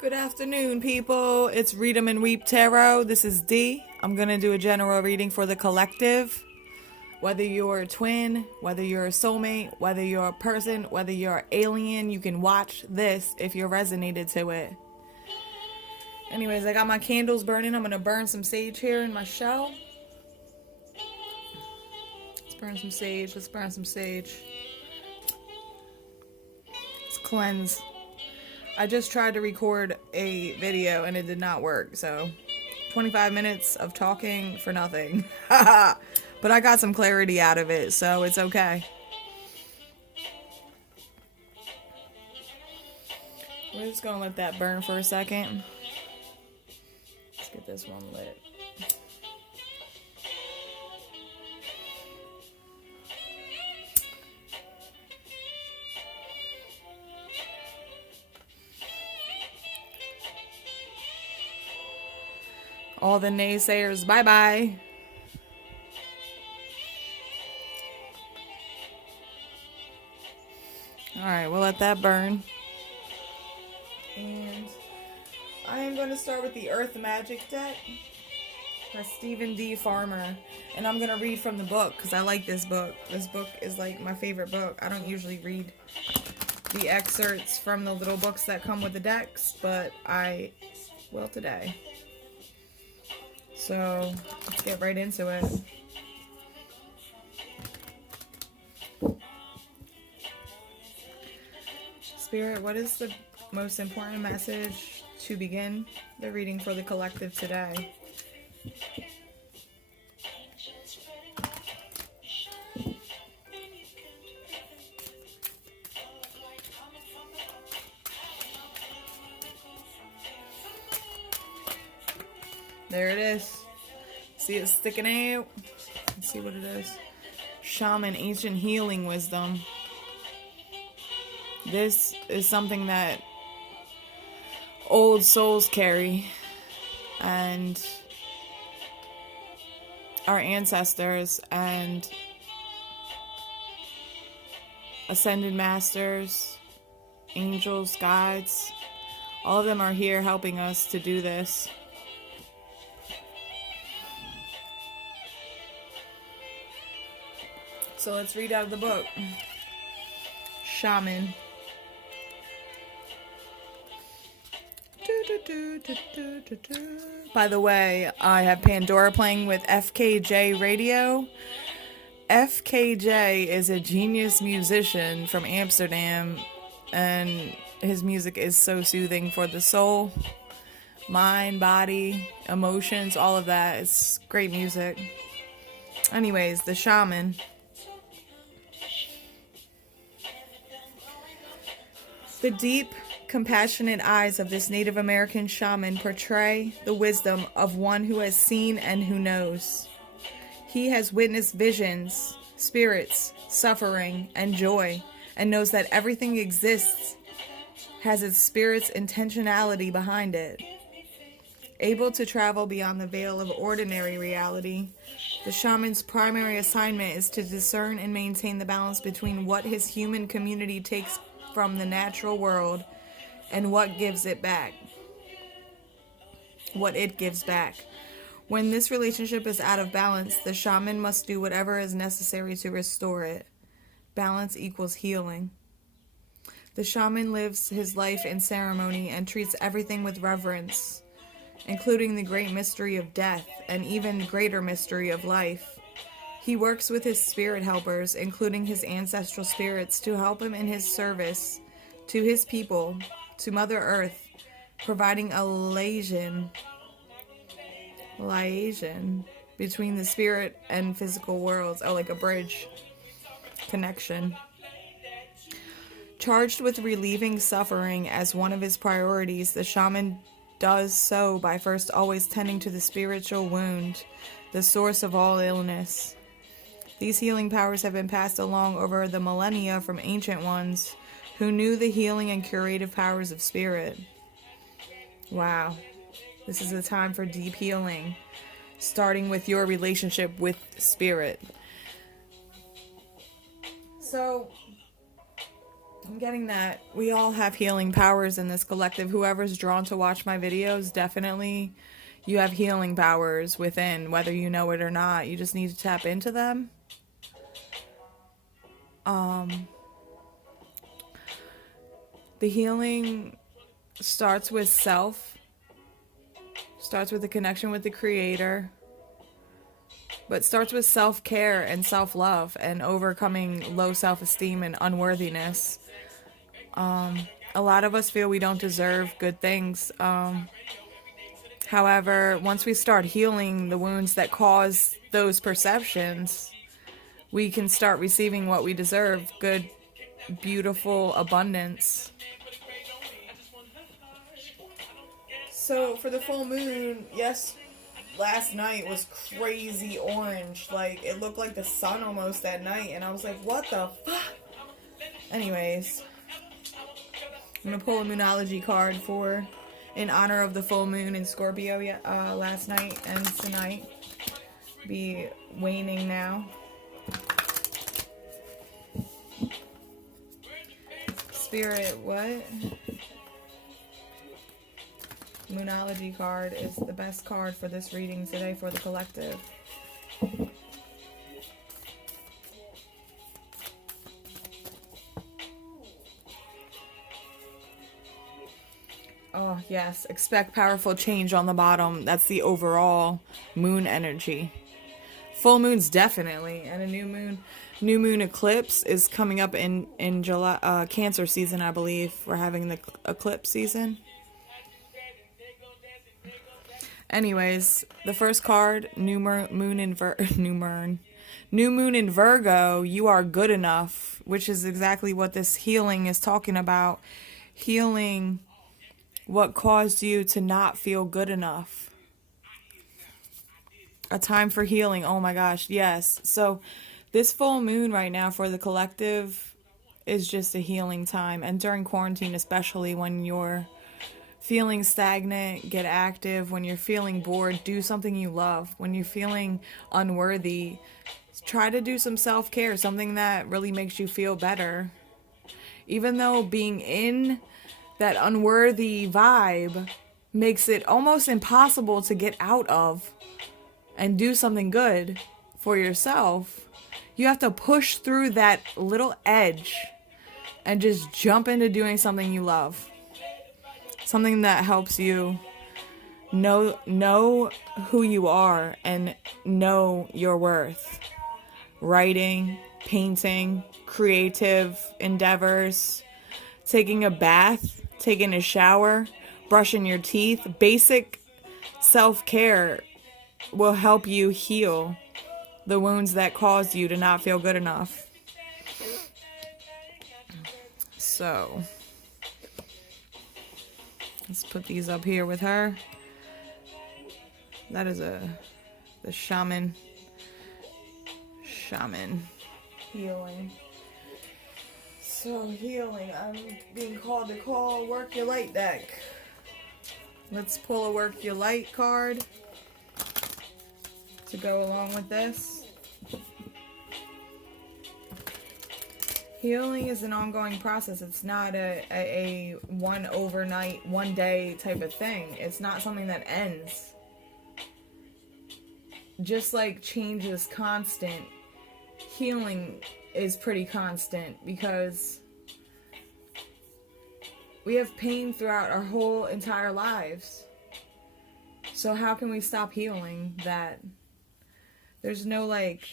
Good afternoon, people. It's Read 'em and Weep Tarot. This is D. I'm going to do a general reading for the collective. Whether you're a twin, whether you're a soulmate, whether you're a person, whether you're an alien, you can watch this if you're resonated to it. Anyways, I got my candles burning. I'm going to burn some sage here in my shell. Let's burn some sage. Let's burn some sage. Let's cleanse. I just tried to record a video and it did not work, so 25 minutes of talking for nothing. But I got some clarity out of it, so it's okay. We're just gonna let that burn for a second. Let's get this one lit. All the naysayers, bye-bye. Alright, we'll let that burn. And I am going to start with the Earth Magic deck by Stephen D. Farmer. And I'm going to read from the book because I like this book. This book is like my favorite book. I don't usually read the excerpts from the little books that come with the decks, but I will today. So, let's get right into it. Spirit, what is the most important message to begin the reading for the collective today? There it is. See it sticking out? Let's see what it is. Shaman, ancient healing wisdom. This is something that old souls carry. And our ancestors and ascended masters, angels, guides, all of them are here helping us to do this. So let's read out of the book. Shaman. By the way, I have Pandora playing with FKJ Radio. FKJ is a genius musician from Amsterdam, and his music is so soothing for the soul, mind, body, emotions, all of that. It's great music. Anyways, the Shaman. The deep, compassionate eyes of this Native American shaman portray the wisdom of one who has seen and who knows. He has witnessed visions, spirits, suffering, and joy, and knows that everything exists has its spirit's intentionality behind it. Able to travel beyond the veil of ordinary reality, the shaman's primary assignment is to discern and maintain the balance between what his human community takes from the natural world and what gives it back. What it gives back. When this relationship is out of balance, the shaman must do whatever is necessary to restore it. Balance equals healing. The shaman lives his life in ceremony and treats everything with reverence, including the great mystery of death and even greater mystery of life. He works with his spirit helpers, including his ancestral spirits, to help him in his service to his people, to Mother Earth, providing a liaison between the spirit and physical worlds. Oh, like a bridge connection. Charged with relieving suffering as one of his priorities, the shaman does so by first always tending to the spiritual wound, the source of all illness. These healing powers have been passed along over the millennia from ancient ones who knew the healing and curative powers of spirit. Wow. This is a time for deep healing, starting with your relationship with spirit. So, I'm getting that we all have healing powers in this collective. Whoever's drawn to watch my videos, definitely you have healing powers within, whether you know it or not. You just need to tap into them. The healing starts with self, starts with the connection with the creator, but starts with self-care and self-love and overcoming low self-esteem and unworthiness. A lot of us feel we don't deserve good things. However, once we start healing the wounds that cause those perceptions, we can start receiving what we deserve, good, beautiful abundance. So for the full moon, yes, last night was crazy orange. Like, it looked like the sun almost at night, and I was like, what the fuck? Anyways, I'm gonna pull a Moonology card for in honor of the full moon in Scorpio last night and tonight. Be waning now. Spirit, what? Moonology card is the best card for this reading today for the collective. Oh, yes. Expect powerful change on the bottom. That's the overall moon energy. Full moons definitely. And a new moon eclipse is coming up in July, Cancer season, I believe. We're having the eclipse season. Anyways, the first card, new moon in Virgo, you are good enough, which is exactly what this healing is talking about. Healing what caused you to not feel good enough. A time for healing. Oh my gosh, yes. So this full moon right now for the collective is just a healing time. And during quarantine, especially when you're feeling stagnant, get active. When you're feeling bored, do something you love. When you're feeling unworthy, try to do some self-care, something that really makes you feel better. Even though being in that unworthy vibe makes it almost impossible to get out of and do something good for yourself, you have to push through that little edge and just jump into doing something you love. Something that helps you know who you are and know your worth. Writing, painting, creative endeavors, taking a bath, taking a shower, brushing your teeth. Basic self-care will help you heal the wounds that caused you to not feel good enough. So let's put these up here with her. That is the shaman healing. So healing, I'm being called to call Work Your Light deck. Let's pull a Work Your Light card to go along with this. Healing is an ongoing process. It's not a one overnight, one day type of thing. It's not something that ends. Just like change is constant, healing is pretty constant, because we have pain throughout our whole entire lives. So how can we stop healing that? There's no like,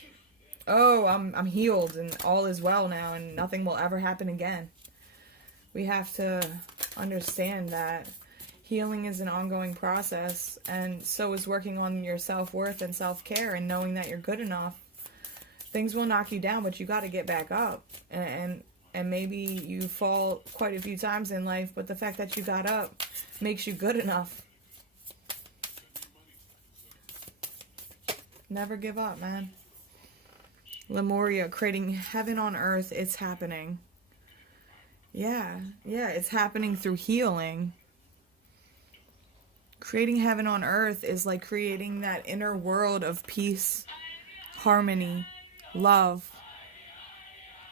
oh, I'm healed and all is well now and nothing will ever happen again. We have to understand that healing is an ongoing process, and so is working on your self-worth and self-care and knowing that you're good enough. Things will knock you down, but you got to get back up. And maybe you fall quite a few times in life, but the fact that you got up makes you good enough. Never give up, man. Lemuria, creating heaven on earth. It's happening. Yeah, it's happening through healing. Creating heaven on earth is like creating that inner world of peace, harmony, love,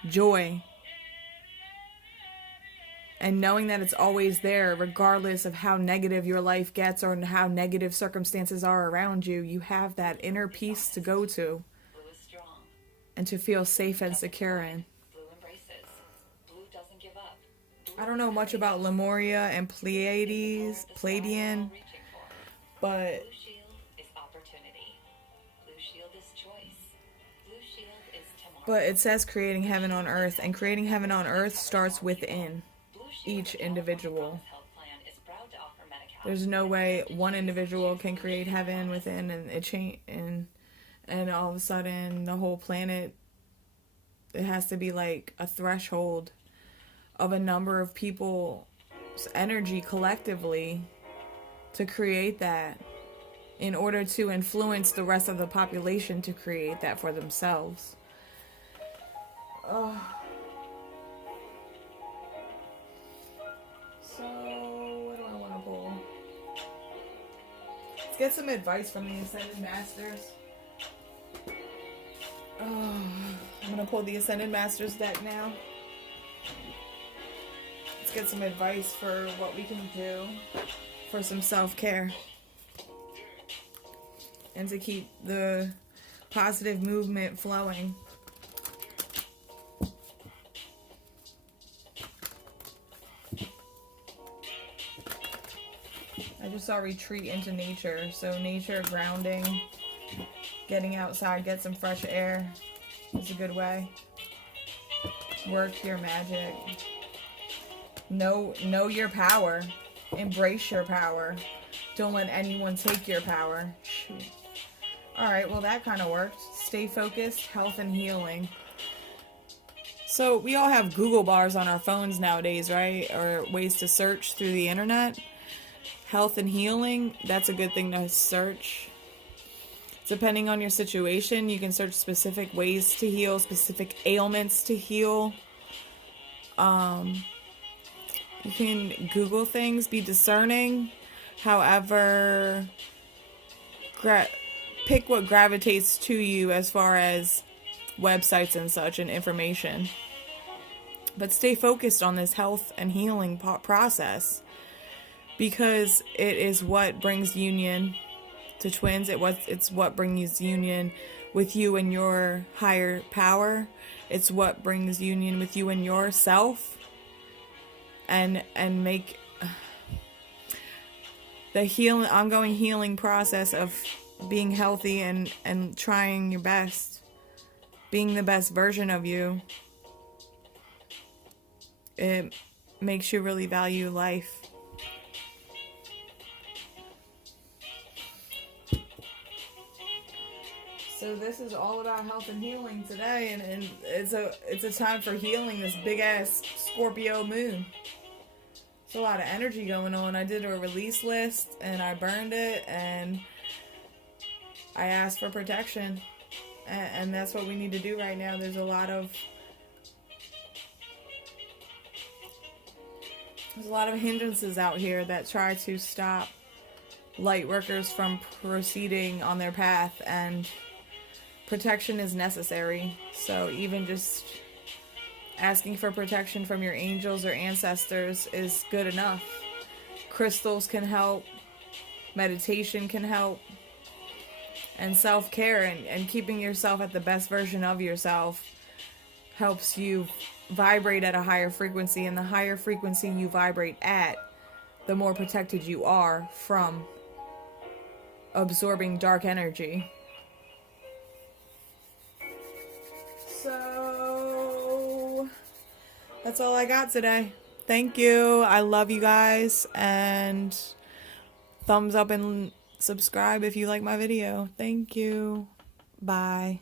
joy. And knowing that it's always there, regardless of how negative your life gets or how negative circumstances are around you, you have that inner peace to go to and to feel safe and secure in. I don't know much about Lemuria and Pleiadian, but it says creating heaven on earth, and creating heaven on earth starts within each individual. There's no way one individual can create heaven within and it change and all of a sudden the whole planet. It has to be like a threshold of a number of people's energy collectively to create that, in order to influence the rest of the population to create that for themselves. So, what do I want to pull? Let's get some advice from the Ascended Masters. I'm going to pull the Ascended Masters deck now. Let's get some advice for what we can do for some self-care. And to keep the positive movement flowing. I just saw retreat into nature. So nature, grounding, getting outside, get some fresh air is a good way. Work your magic. Know your power. Embrace your power. Don't let anyone take your power. Shoot. Alright, well that kind of worked. Stay focused, health and healing. So we all have Google bars on our phones nowadays, right? Or ways to search through the internet. Health and healing, that's a good thing to search. Depending on your situation, you can search specific ways to heal, specific ailments to heal. You can Google things, be discerning. However, pick what gravitates to you as far as websites and such and information. But stay focused on this health and healing process, because it is what brings union to twins. It's what brings union with you and your higher power. It's what brings union with you and yourself, and make the ongoing healing process of being healthy and trying your best, being the best version of you. It makes you really value life. So this is all about health and healing today, and it's a time for healing this big ass Scorpio moon. There's a lot of energy going on. I did a release list and I burned it, and I asked for protection, and that's what we need to do right now. There's a lot of hindrances out here that try to stop light workers from proceeding on their path, and protection is necessary. So even just asking for protection from your angels or ancestors is good enough. Crystals can help. Meditation can help. And self-care and keeping yourself at the best version of yourself helps you vibrate at a higher frequency. And the higher frequency you vibrate at, the more protected you are from absorbing dark energy. So that's all I got today. Thank you. I love you guys, and thumbs up and subscribe if you like my video. Thank you. Bye.